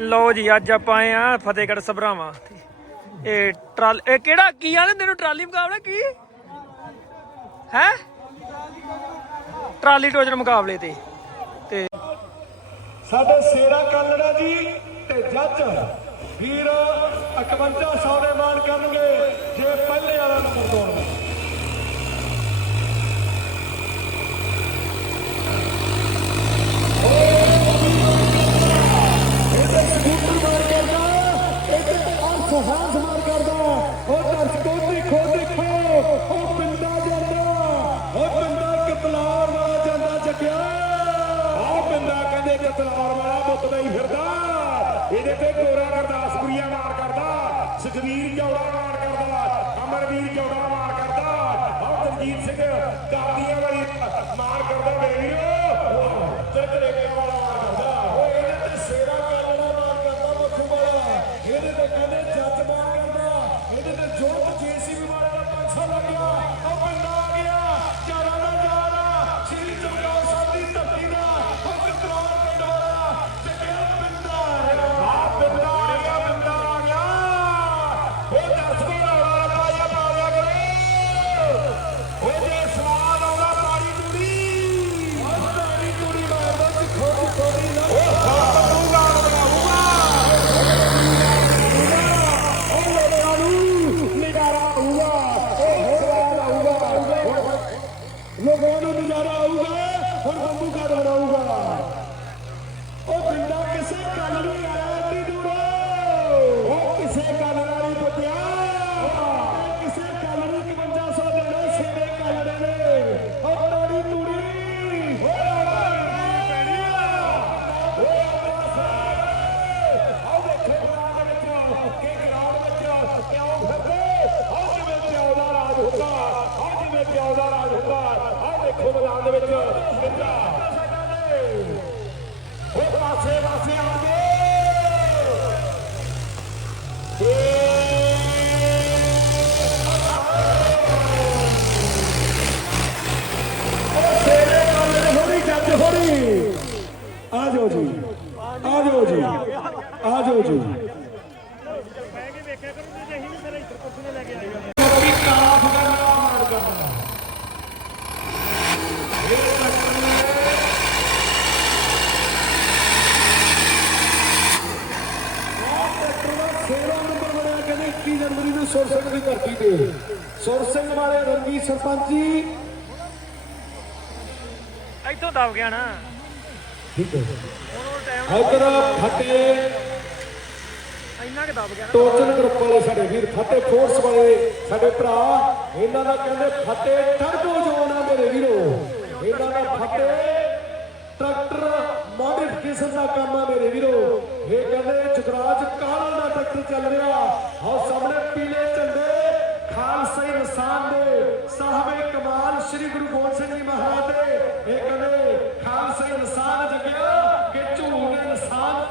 ਲਓ ਜੀ, ਅੱਜ ਆਪਾਂ ਆਏ ਆ ਫਤਿਹਗੜ੍ਹ ਸਭਰਾਵਾਂ। ਇਹ ਟਰਾਲ ਇਹ ਕਿਹੜਾ ਕੀ ਆਲੇ ਤੈਨੂੰ, ਟਰਾਲੀ ਮੁਕਾਬਲਾ ਕੀ? ਹੈ? ਟਰਾਲੀ ਟੋਜਨ ਮੁਕਾਬਲੇ ਤੇ। ਤੇ ਸਾਡੇ ਸੇਰਾ ਕਾਲੜਾ ਜੀ ਤੇ ਜੱਜ ਵੀਰ 5100 ਦੇ ਮਾਨ ਕਰਨਗੇ ਜੇ ਪਹਿਲੇ ਵਾਲਾ ਨੰਬਰ ਤੋੜਨਾ ਇਹਦੇ ਵਾਲਾ ਹੀ ਫਿਰਦਾ। ਇਹਦੇ ਤੇ ਗੋਰਾ ਗੁਰਦਾਸਪੁਰੀਆ ਮਾਰ ਕਰਦਾ। ਸੁਖਵੀਰ ਚੌੜਾ ਮਾਰ ਕਰਦਾ। ਅਮਰਵੀਰ ਚੌੜਾ ਮਾਰ ਕਰਦਾ। ਆਹ ਦਲਜੀਤ ਸਿੰਘ ਕਾਦੀਆਂ ਵਾਲੀ ਸੁਰ ਸਿੰਘ ਦੀ ਧਰਤੀ ਤੇ। ਸੁਰ ਸਿੰਘ ਵਾਲੇ ਰੰਗੀ ਸਰਪੰਚ। ਜੀ ਇੱਥੋਂ ਦਬ ਗਿਆ ਨਾ। ਠੀਕ ਹੈ। ਇਧਰ ਫੱਟੇ। ਇੰਨਾ ਕਿ ਦਬ ਗਿਆ ਟੋਚਨ ਗਰੁੱਪ ਵਾਲੇ ਸਾਡੇ ਵੀਰ ਫਤਿਹ ਫੋਰਸ ਵਾਲੇ ਸਾਡੇ ਭਰਾ। ਇਹਨਾਂ ਦਾ ਕਹਿੰਦੇ ਫਤਿਹ ਟਰਬੋ ਜੋਨ ਆ ਮੇਰੇ ਵੀਰੋ। ਇਹਨਾਂ ਦਾ ਫਤਿਹ ਟਰੈਕਟਰ ਮੋਡੀਫਿਕੇਸ਼ਨ ਦਾ ਕੰਮ ਆ ਮੇਰੇ ਵੀਰੋ। ਇਹ ਕਹਿੰਦੇ ਜਗਰਾਜ ਕਾਲਾ ਦਾ ਟਰੈਕਟਰ ਚੱਲ ਰਿਹਾ। ਆਹ ਸਾਹਮਣੇ ਪੀਲੇ ਝੰਡੇ, ਖਾਲਸਾ ਇਨਸਾਨ ਦੇ। ਸਾਹਿਬੇ ਕਮਾਲ ਸ੍ਰੀ ਗੁਰੂ ਗੋਬਿੰਦ ਸਿੰਘ ਜੀ ਮਹਾਰਾਜ ਦੇ ਇਹ ਕਹਿੰਦੇ ਖਾਲਸਾ ਇਨਸਾਨ ਜਗਿਆ ਕਿ ਝੂਠ ਇਨਸਾਨ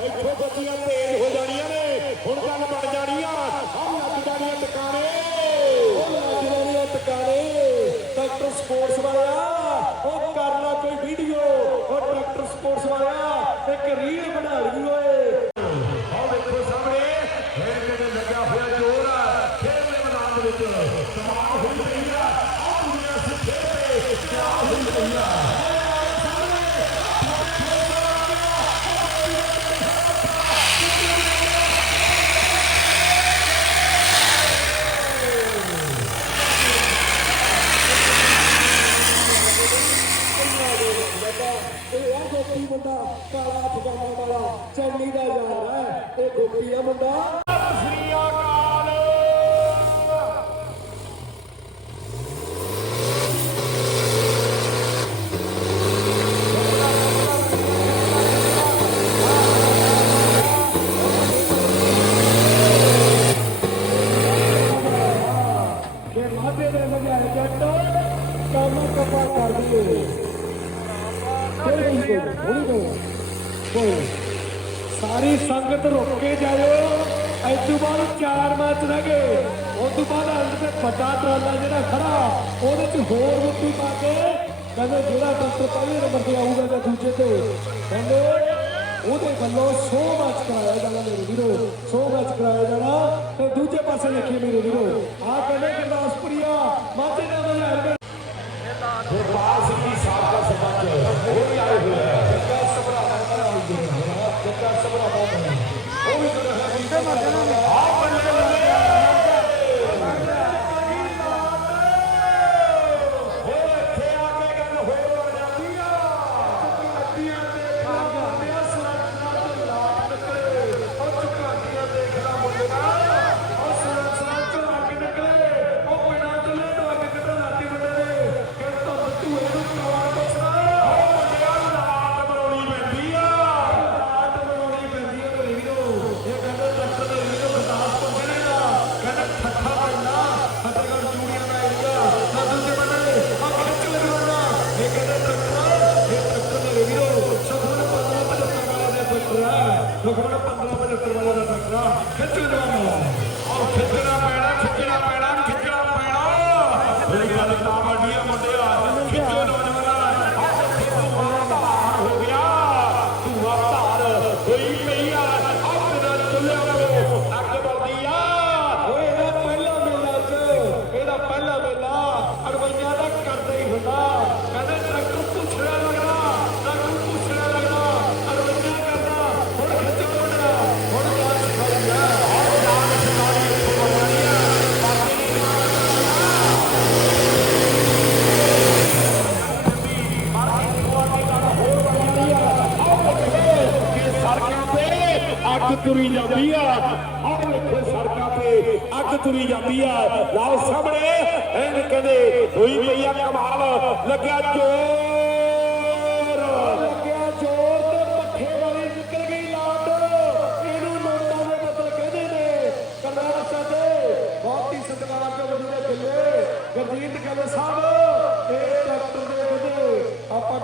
ਇੱਥੋਂ ਬੱਤੀਆਂ ਤੇਜ਼ ਹੋ ਜਾਣੀਆਂ ਨੇ ਹੁਣ ਗੱਲ ਬਣ ਜਾਣੀ ਆ ਆਹ ਲੱਗ ਜਾਣੀਆਂ ਟਿਕਾਣੇ ਉਹ ਲੱਗ ਜਾਣੀਆਂ ਟਿਕਾਣੇ ਡਾਕਟਰ ਸਪੋਰਟਸ ਵਾਲਿਆ ਉਹ ਕਰ ਲਾ ਕੋਈ ਵੀਡੀਓ ਉਹ ਡਾਕਟਰ ਸਪੋਰਟਸ ਵਾਲਿਆ ਇੱਕ ਰੀਲ ਬਣਾ ਲਈ ਓਏ ਆਹ ਵੇਖੋ ਸਾਹਮਣੇ ਫੇਰ ਕਿਤੇ ਲੱਗਿਆ ਹੋਇਆ ਜੋਰ ਖੇਡ ਦੇ ਮੈਦਾਨ ਦੇ ਵਿੱਚ ਸਮਾਨ ਹੋਈ ਪਈ ਆ ਆਹ ਦੁਨੀਆ ਸਿੱਖੇ ਤੇ ਕਿਆ ਹੋਈ ਪਈ ਆ ਇਹ ਆ ਗੋਪੀ ਮੁੰਡਾ, ਕਾਲਾ ਅਫਗਾਨਾ ਵਾਲਾ, ਚੰਨੀ ਦਾ ਯਾਰ ਹੈ, ਇਹ ਗੋਪੀ ਆ ਮੁੰਡਾ। ਸ੍ਰੀ ਅਕਾਲ। ਨਵਾਂ ਟਰਾਲਾ ਜਿਹੜਾ ਖੜਾ, ਉਹਦੇ 'ਚ ਹੋਰ ਮਿੱਟੀ ਪਾ ਕੇ ਕਹਿੰਦੇ ਜਿਹੜਾ ਟਰੈਕਟਰ ਪਹਿਲੇ ਨੰਬਰ ਤੇ ਆਊਗਾ ਜਾਂ ਦੂਜੇ ਤੇ, ਕਹਿੰਦੇ ਉਹਦੇ ਵੱਲੋਂ 100 ਮੈਚ ਕਰਾਇਆ ਜਾਣਾ ਮੇਰੇ ਵੀਰੋ 100 ਮੈਚ ਕਰਾਇਆ ਜਾਣਾ ਤੇ ਦੂਜੇ ਪਾਸੇ ਲਿਖੀ ਮੇਰੇ ਵੀਰੋ। ਆ ਕਹਿੰਦੇ ਗੁਰਦਾਸਪੁਰੀਆ, ਮਾਝੇ ਦਾ ਮਜ਼ਾ ਹੈ। ਇਹ ਤਾਂ ਪਾਸ ਕੀ ਸਾਡਾ ਸਰਪੰਚ ਉਹ ਵੀ ਆਏ ਹੋਏ ਲਈਆ ਕਮਾਲ, ਲੱਗਿਆ ਚੋਰ ਲੱਗਿਆ ਚੋਰ ਤੇ ਪੱਠੇ ਵਾਲੀ ਨਿਕਲ ਗਈ ਲਾਟ। ਇਹਨੂੰ ਨੋਟਾਂ ਦੇ ਬਦਲ ਕਹਿੰਦੇ ਨੇ ਕਰਨਾਲ ਸਾਡੇ ਬਹੁਤ ਹੀ ਸਤਿਕਾਰ ਤੋਂ ਵਧੂਰੇ ਗੱਲੇ ਗੁਰਜੀਤ ਗੱਲ ਸਾਹਿਬ, ਇਹ ਡਾਕਟਰ ਦੇ ਵਧੇ ਆਪਾਂ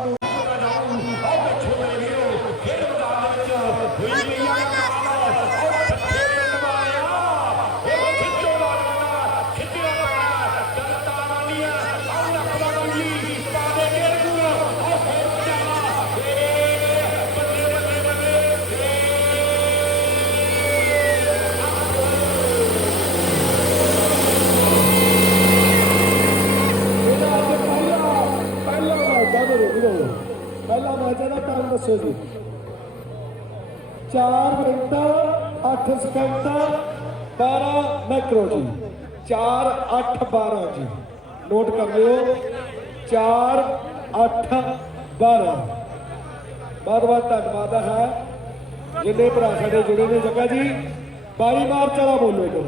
ਦੱਸਿਓ ਜੀ। 4 ਮਿੰਟਾਂ 8 ਸਕਿੰਟਾਂ 12 ਮੈਕਰੋ ਜੀ। 4 8 12 ਜੀ। ਨੋਟ ਕਰ ਲਿਓ। 4 8 12 ਬਹੁਤ ਬਹੁਤ ਧੰਨਵਾਦ ਹੈ। ਜਿੰਨੇ ਭਰਾ ਸਾਡੇ ਜੁੜੇ ਨੇ ਜੱਗਾ ਜੀ 22 ਮਾਰਚ ਵਾਲਾ ਬੋਲੋ ਜੀ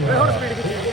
ਹੁਣ ਸਪੀਡ ਕਿੱਥੇ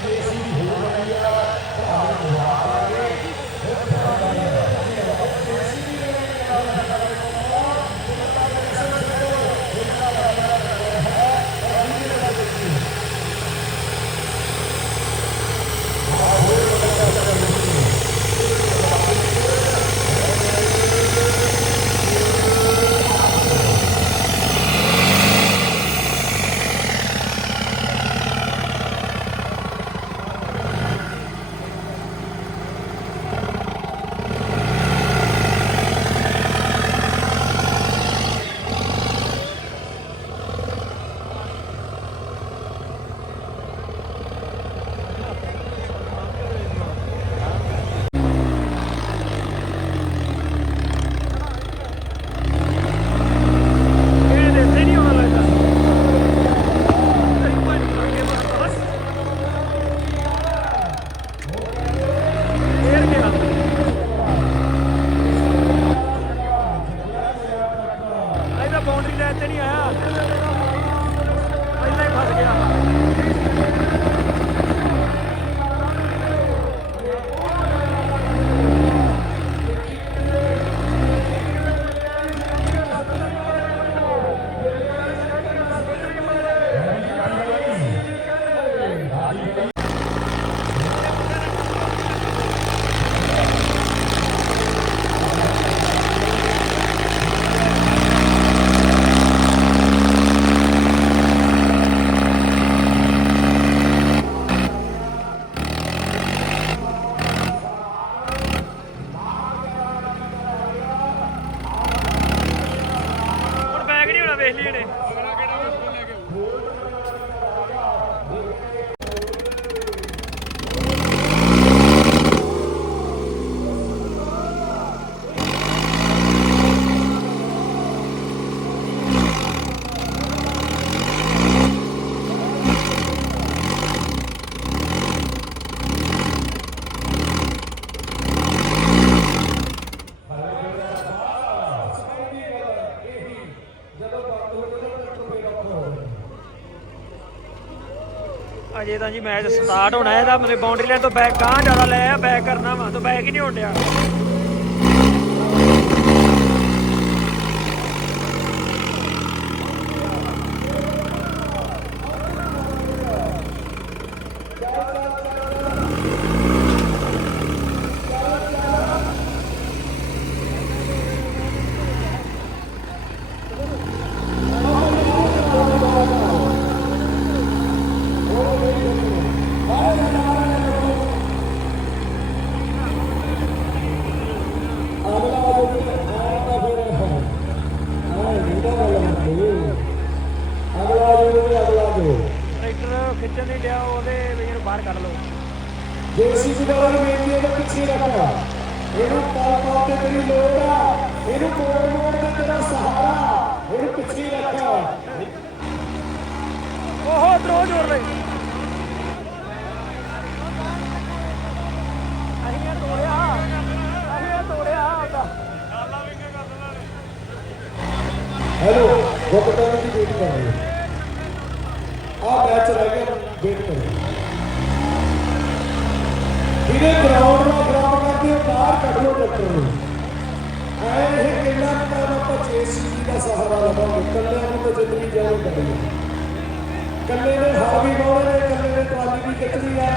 ਅਜੇ ਤਾਂ ਜੀ ਮੈਚ ਸਟਾਰਟ ਹੋਣਾ ਇਹਦਾ ਮਤਲਬ ਬਾਉਂਡਰੀ ਲਾਈਨ ਤੋਂ ਬੈਕ ਗਾਂ ਜ਼ਿਆਦਾ ਲੈ ਆ ਬੈਕ ਕਰਨਾ ਵਾ, ਤੋਂ ਬੈਕ ਹੀ ਨਹੀਂ ਹੋਣ ਡਿਆ ਅਗਲਾ ਜੋ ਆਇਆ ਫਿਰ ਆਏ ਇਹਦਾ ਗੱਲ ਹੁੰਦੀ ਅਗਲਾ ਜੋ ਤੇ ਅਗਲਾ ਜੋ ਟਰੈਕਟਰ ਖਿੱਚਣ ਨਹੀਂ ਡਿਆ ਉਹਦੇ ਵੀ ਇਹਨੂੰ ਬਾਹਰ ਕੱਢ ਲਓ ਜੇਸੀਬੀ ਵਾਲਾ ਨੂੰ ਬੇਨਤੀ ਹੈ ਕਿ ਪਿੱਛੇ ਰੱਖ ਇਹਨੂੰ ਪਾਲ ਪਾਲ ਤੇ ਤੇਰੀ ਲੋੜ ਆ ਇਹਨੂੰ ਮੋੜ ਤੇਰਾ ਸਹਾਰਾ ਇਹਨੂੰ ਪਿੱਛੇ ਰੱਖ ਓਹੋ ਦਰੋ ਜੋੜ ਲੈ ਅਸੀਂ ਇਹ ਤੋੜਿਆ। ਅਸੀਂ ਇਹ ਤੋੜਿਆ ਆਪਦਾ। ਹੈਲੋ ਗੁਪਤਾਂ ਦੀ ਵੇਟ ਕਰ ਰਹੇ ਆ ਮੈਚ ਰਹਿ ਗਿਆ ਵੇਟ ਕਰੋ। ਵੀਰੇ ਗਰਾਊਂਡ ਨਾਲ ਗਰਾਊਂਡ ਕਰਕੇ ਬਾਹਰ ਕੱਢ ਲਓ ਟੱਕਰ ਨੂੰ। ਐ ਇਹ ਕਿੰਨਾ ਕੁ ਆਪਾਂ ਜੇਸੀਬੀ ਦਾ ਸਹਾਰਾ ਲਵਾਂਗੇ ਕੱਲਿਆਂ ਨੂੰ ਤਾਂ ਜ਼ਿੰਦਗੀ ਜਾਰੀ ਕਰਨੀ ਕੱਲੇ ਨੇ ਹਾਰ ਵੀ ਪਾਉਣੇ ਨੇ ਕੱਲੇ ਨੇ ਟਰਾਲੀ ਵੀ ਕੱਟਣੀ ਆ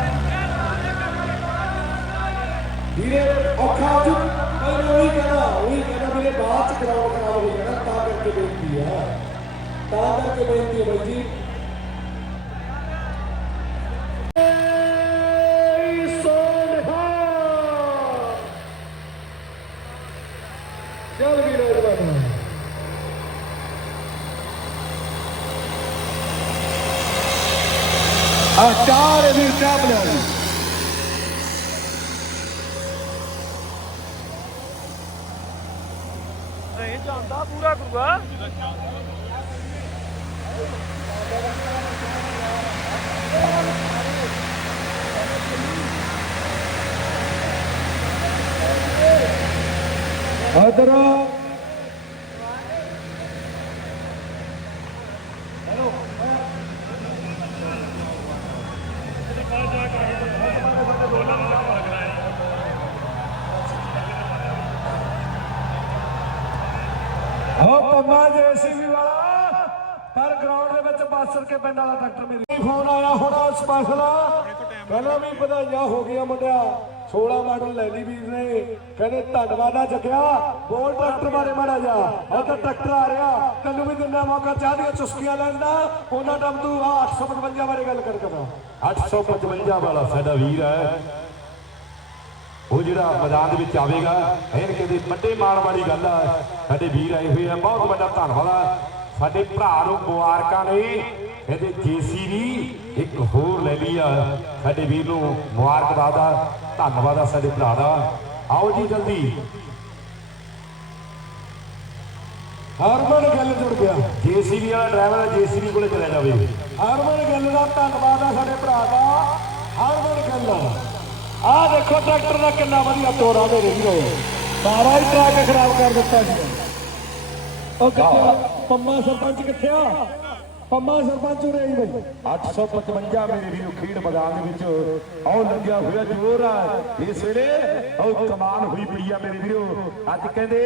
ਵੀਰੇ, ਔਖਾ ਜੂ ਮੈਂ ਉਹੀ ਕਹਿਣਾ ਉਹੀ ਕਹਿਣਾ ਵੀਰੇ ਬਾਅਦ ਚ ਗਰਾਊਂਡ ਖਰਾਬ ਹੋ ਜਾਣਾ ਤਾਂ ਕਰਕੇ ਬੇਨਤੀ ਆ, ਤਾਂ ਕਰਕੇ ਬੇਨਤੀ ਹੈ ਬਾਈ ਜੀ Hatta öbür tablo. ਨਹੀਂ ਜਾਂਦਾ ਪੂਰਾ ਗੁਰੂਆ ਅਦਰਾ ਪਹਿਲਾਂ ਵੀ ਵਧਾਈਆਂ ਹੋ ਗਈਆਂ ਮੁੰਡਿਆ। 16 ਮਾਡਲ ਲੈ ਲਈ ਵੀਰ ਨੇ। ਕਹਿੰਦੇ ਧੰਨਵਾਦ ਆ ਜੱਗਿਆ। ਬੋਲ ਟਰੈਕਟਰ ਬਾਰੇ ਮਾੜਾ ਜਾ ਉਹ ਤਾਂ ਟਰੈਕਟਰ ਆ ਰਿਹਾ। ਤੈਨੂੰ ਵੀ ਦਿੰਦਾ ਮੌਕਾ। ਚਾਹ ਚੁਸਕੀਆਂ ਲੈਣ ਦਾ। ਉਹਨਾਂ ਟਾਈਮ ਤੂੰ ਆ 855 ਬਾਰੇ ਗੱਲ ਕਰ ਕਰਾਂ। 855 ਵਾਲਾ ਸਾਡਾ ਵੀਰ ਹੈ। ਉਹ ਜਿਹੜਾ ਮੈਦਾਨ ਦੇ ਵਿੱਚ ਆਵੇਗਾ ਇਹ ਕਹਿੰਦੇ ਵੱਡੇ ਮਾਣ ਵਾਲੀ ਗੱਲ ਆ। ਸਾਡੇ ਵੀਰ ਆਏ ਹੋਏ ਆ। ਬਹੁਤ ਵੱਡਾ ਧੰਨਵਾਦ ਆ। ਸਾਡੇ ਭਰਾ ਨੂੰ ਮੁਬਾਰਕਾਂ ਨੇ। ਇਹਦੇ ਜੀਸੀਬੀ ਇੱਕ ਹੋਰ ਲੈ ਲਈ ਆ। ਸਾਡੇ ਵੀਰ ਨੂੰ ਮੁਬਾਰਕਬਾਦ ਆ ਧੰਨਵਾਦ ਆ ਸਾਡੇ ਭਰਾ ਦਾ। ਆਓ ਜੀ ਜਲਦੀ। ਹਰਮਨ ਗੱਲ ਜੁੜ ਗਿਆ। ਜੀਸੀਬੀ ਵਾਲਾ ਡਰਾਈਵਰ ਜੀਸੀਬੀ ਕੋਲੇ ਚਲਾ ਜਾਵੇ। ਹਰਮਨ ਗੱਲ ਦਾ ਧੰਨਵਾਦ ਆ ਸਾਡੇ ਭਰਾ ਦਾ। ਹਰਮਨ ਗੱਲ। ਆ ਦੇਖੋ ਟਰੈਕਟਰ ਦਾ ਕਿੰਨਾ ਵਧੀਆ ਤੋਰਾ ਮੇਰੇ ਵੀਰੋ ਸਾਰਾ ਹੀ ਟਰੈਕ ਖਰਾਬ ਕਰ ਦਿੱਤਾ ਜੀ ਉਹ ਕਿੱਥੇ ਪੰਮਾ ਸਰਪੰਚ ਕਿੱਥੇ ਆ? ਪੰਮਾ ਸਰਪੰਚ ਉਰੇ ਹੀ ਬਈ। 855 ਮੇਰੇ ਵੀਰੋ, ਖੇਡ ਮੈਦਾਨ ਦੇ ਵਿੱਚ ਆਉ ਲੱਗਿਆ ਹੋਇਆ ਜੋਰ ਆ। ਇਸ ਵੇਲੇ ਉਹ ਕਮਾਨ ਹੋਈ ਪਈ ਆ ਮੇਰੇ ਵੀਰੋ। ਅੱਜ ਕਹਿੰਦੇ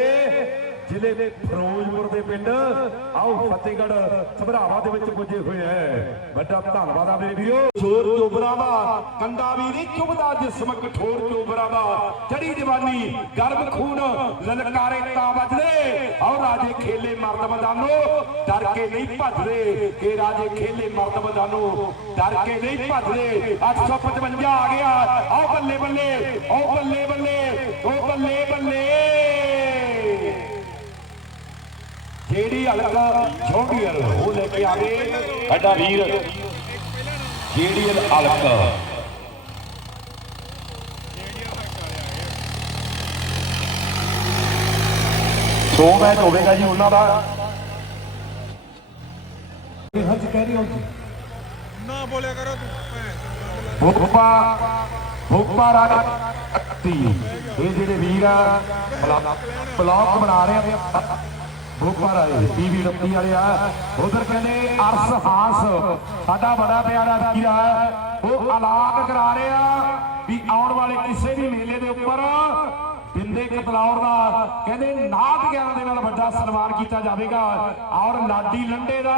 ਜ਼ਿਲ੍ਹੇ ਦੇ ਫਿਰੋਜ਼ਪੁਰ ਦੇ ਪਿੰਡ। ਆਓ ਫਤਿਹਗੜ੍ਹ ਸਭਰਾਵਾਂ ਦੇ ਵਿੱਚ ਪੁੱਜੇ ਹੋਏ ਐ ਵੱਡਾ ਧੰਨਵਾਦ ਆ ਮੇਰੇ ਵੀਰੋ। ਜ਼ੋਰ ਚੋਬਰਾਂ ਦਾ ਕੰਡਾ ਵੀ ਨਹੀਂ ਚੁਬਦਾ ਜਿਸਮ ਕਠੋਰ ਚੋਬਰਾਂ ਦਾ ਚੜੀ ਜਵਾਨੀ ਗਰਮ ਖੂਨ, ਲਲਕਾਰੇ ਤਾਂ ਵੱਜਦੇ। ਆਓ ਰਾਜੇ ਖੇਲੇ ਮਰਦ ਮਦਾਨੋ, ਡਰ ਕੇ ਨਹੀਂ ਭੱਜਦੇ। ਕਿ ਰਾਜੇ ਖੇਲੇ ਮਰਦ ਮਦਾਨੋ, ਡਰ ਕੇ ਨਹੀਂ ਭੱਜਦੇ। 855 ਆ ਗਿਆ। ਆਓ ਬੱਲੇ ਬੱਲੇ, ਆਓ ਬੱਲੇ ਬੱਲੇ ਓ ਬੱਲੇ ਬੱਲੇ। ਜਿਹੜੀ ਹਲਕਾ ਛੋਟੀਅਰ ਉਹ ਲੈ ਕੇ ਆਵੇ ਸਾਡਾ ਵੀਰ ਜਿਹੜੀ ਹਲਕਾ ਸੋ ਮੈਚ ਹੋਵੇਗਾ ਜੀ ਉਹਨਾਂ ਦਾ। ਹਾਂਜੀ ਕਹਿ ਰਹੀ ਹਾਂ ਜੀ। ਨਾ ਬੋਲਿਆ ਕਰੋ ਤੂੰ ਭੁੱਪਾ ਭੁੱਪਾ ਰਾਤੀ ਇਹ ਜਿਹੜੇ ਵੀਰ ਆ ਬਲੌਕ ਬਣਾ ਰਹੇ ਆ। ਭੁੱਪਾ ਰਾਏ ਟੀਵੀ ਰੱਤੀ ਵਾਲੇ ਉਧਰ ਕਹਿੰਦੇ, ਅਰਸ ਹਾਸ। ਸਾਡਾ ਬੜਾ ਪਿਆਰਾ ਵੀਰ ਉਹ ਐਲਾਨ ਕਰਾ ਰਹੇ ਵੀ ਆਉਣ ਵਾਲੇ ਕਿਸੇ ਵੀ ਮੇਲੇ ਦੇ ਉੱਪਰ ਬਿੰਦੇ ਕਤਲੌਰ ਦਾ ਕਹਿੰਦੇ ਨਾਟ 11 ਦੇ ਨਾਲ ਵੱਡਾ ਸਨਮਾਨ ਕੀਤਾ ਜਾਵੇਗਾ। ਔਰ ਲਾਡੀ ਲੰਡੇ ਦਾ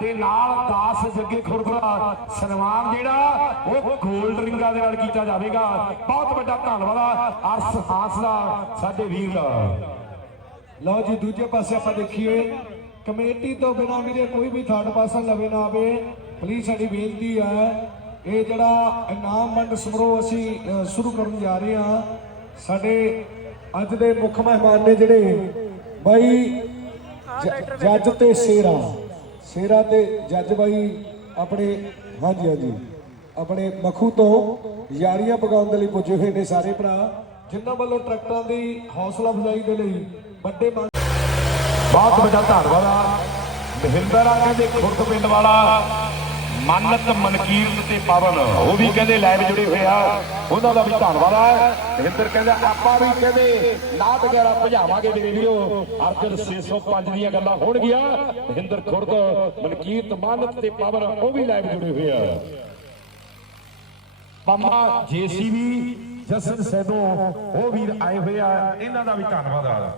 ਤੇ ਨਾਲ ਦਾਸ ਜੱਗੇ ਖੁਰਦ ਦਾ ਸਨਮਾਨ ਜਿਹੜਾ, ਉਹ ਗੋਲਡ ਰਿੰਗਾਂ ਦੇ ਨਾਲ ਕੀਤਾ ਜਾਵੇਗਾ। ਬਹੁਤ ਵੱਡਾ ਧੰਨਵਾਦ ਅਰਸ ਹਾਸ ਦਾ ਸਾਡੇ ਵੀਰ ਦਾ। ਲਓ ਜੀ, ਦੂਜੇ ਪਾਸੇ ਆਪਾਂ ਦੇਖੀਏ, ਕਮੇਟੀ ਤੋਂ ਬਿਨਾ ਵੀਰੇ ਕੋਈ ਵੀ ਥਰਡ ਪਾਸਾ ਲਵੇ ਨਾ ਆਵੇ। ਪਲੀਜ਼ ਸਾਡੀ ਬੇਨਤੀ ਹੈ, ਇਹ ਜਿਹੜਾ ਇਨਾਮ ਵੰਡ ਸਮਾਰੋਹ ਅਸੀਂ ਸ਼ੁਰੂ ਕਰਨ ਜਾ ਰਹੇ ਹਾਂ, ਸਾਡੇ ਅੱਜ ਦੇ ਮੁੱਖ ਮਹਿਮਾਨ ਨੇ ਜਿਹੜੇ, ਬਾਈ ਜੱਜ ਤੇ ਸ਼ੇਰਾ। ਸ਼ੇਰਾ ਤੇ ਜੱਜ ਬਾਈ ਆਪਣੇ, ਹਾਂਜੀ ਹਾਂਜੀ, ਆਪਣੇ ਮਖੂ ਤੋਂ ਯਾਰੀਆਂ ਪਕਾਉਣ ਦੇ ਲਈ ਪੁੱਜੇ ਹੋਏ ਨੇ ਸਾਰੇ ਭਰਾ, ਜਿਨ੍ਹਾਂ ਵੱਲੋਂ ਟਰੈਕਟਰਾਂ ਦੀ ਹੌਸਲਾ ਅਫਜ਼ਾਈ ਦੇ ਲਈ ਵੱਡੇ ਬਹੁਤ ਵੱਡਾ ਧੰਨਵਾਦ। ਆ ਮਹਿੰਦਰ ਆ ਕਹਿੰਦੇ ਖੁਰਦ ਪਿੰਡ ਵਾਲਾ, ਮਾਨਤ ਮਨਕੀਰਤ ਤੇ ਪਵਨ, ਉਹ ਵੀ ਕਹਿੰਦੇ ਲਾਈਵ ਜੁੜੇ ਹੋਏ ਆ। ਉਹਨਾਂ ਦਾ ਵੀ ਧੰਨਵਾਦ ਆ। ਮਹਿੰਦਰ ਕਹਿੰਦਾ, ਆਪਾਂ ਵੀ ਕਹਿੰਦੇ ਨਾਟ ਗੈਰਾ ਭਜਾਵਾਂਗੇ ਮੇਰੇ ਵੀਰੋ ਅਰਜਨ 605 ਦੀਆਂ ਗੱਲਾਂ ਹੋਣਗੀਆਂ। ਮਹਿੰਦਰ ਖੁਰਦ, ਮਨਕੀਰਤ, ਮੰਨਤ ਤੇ ਪਵਨ, ਉਹ ਵੀ ਲਾਈਵ ਜੁੜੇ ਹੋਏ ਆ। ਪੰਮਾ, ਜੀਸੀਬੀ, ਜਸਨ ਸੈਦੋ, ਉਹ ਵੀਰ ਆਏ ਹੋਏ ਆ। ਇਹਨਾਂ ਦਾ ਵੀ ਧੰਨਵਾਦ ਆ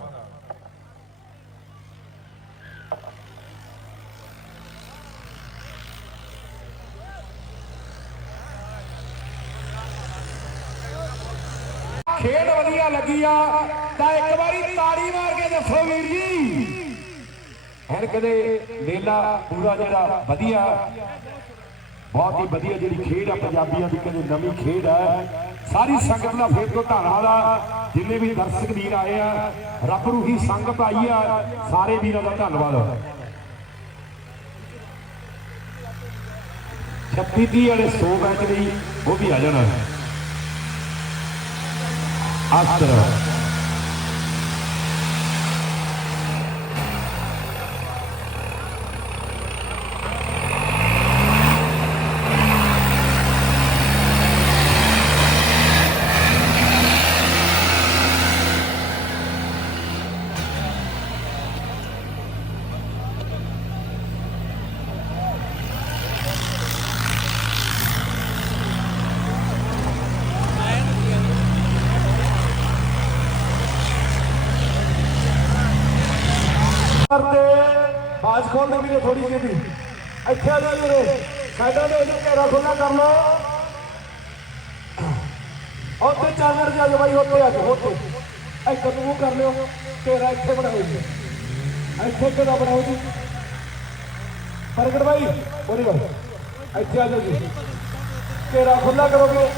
ਖੇਡ ਵਧੀਆ ਲੱਗੀ ਆ ਤਾਂ ਇੱਕ ਵਾਰੀ ਤਾੜੀ ਮਾਰ ਕੇ ਦੱਸੋ ਵੀਰ ਜੀ। ਹੁਣ ਕਦੇ ਮੇਲਾ ਪੂਰਾ ਜਿਹੜਾ ਵਧੀਆ, ਬਹੁਤ ਹੀ ਵਧੀਆ ਜਿਹੜੀ ਖੇਡ ਆ ਪੰਜਾਬੀਆਂ ਦੀ, ਕਦੇ ਨਵੀਂ ਖੇਡ ਆ। ਸਾਰੀ ਸੰਗਤ ਦਾ ਫੇਰ ਤੋਂ ਧੰਨਵਾਦ ਆ। ਜਿੰਨੇ ਵੀ ਦਰਸ਼ਕ ਵੀਰ ਆਏ ਆ, ਰੱਬ ਰੂਹੀ ਸੰਗਤ ਆਈ ਆ। ਸਾਰੇ ਵੀਰਾਂ ਦਾ ਧੰਨਵਾਦ। 36 ਤੀਹ ਵਾਲੇ 100 ਮੈਚ ਲਈ ਉਹ ਵੀ ਆ ਜਾਣਾ। アクトロ ਅਸਰ ਕਰਦੇ ਬਾਜ ਖੋਲ ਦੇ ਵੀਰੇ ਥੋੜੀ ਜਿਹੀ ਵੀ। ਇੱਥੇ ਆ ਜਾ ਵੀਰੇ। ਸਾਈਡਾਂ ਦੇ ਵਿੱਚ ਘੇਰਾ ਖੁੱਲਾ ਕਰ ਲਓ। ਉੱਥੇ ਚਾਨਰ ਜਾ ਜਾ ਬਾਈ, ਉੱਥੇ ਆ ਜਾ ਉੱਥੇ। ਇੱਧਰ ਨੂੰ ਕਰ ਲਿਓ, ਘੇਰਾ ਇੱਥੇ ਬਣਾਓ ਜੀ। ਇੱਥੇ ਘੇਰਾ ਬਣਾਓ ਜੀ। ਪ੍ਰਗਟ ਬਾਈ, ਬੋਲੀ ਬਾਈ ਇੱਥੇ ਆ ਜਾਓ ਜੀ। ਘੇਰਾ ਖੁੱਲਾ ਕਰੋਗੇ।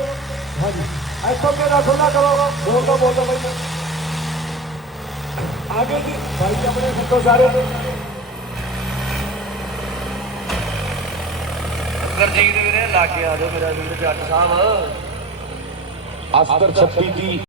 ਹਾਂਜੀ। ਇੱਥੋਂ ਘੇਰਾ ਖੁੱਲਾ ਕਰੋ। ਬੋਲੋ ਬੋਲੋ ਬਾਈ। ਆਗੇ ਜੀ ਭਾਈ ਆਪਣੇ ਸੱਤੋ ਸਾਰੇ। ਗੁਰਜੀਤ ਵੀਰੇ ਲਾ ਕੇ ਆ ਜਾਓ ਮੇਰਾ ਵੀਰ ਜੱਟ ਸਾਹਿਬ। ਅਸਤਰ 36 ਦੀ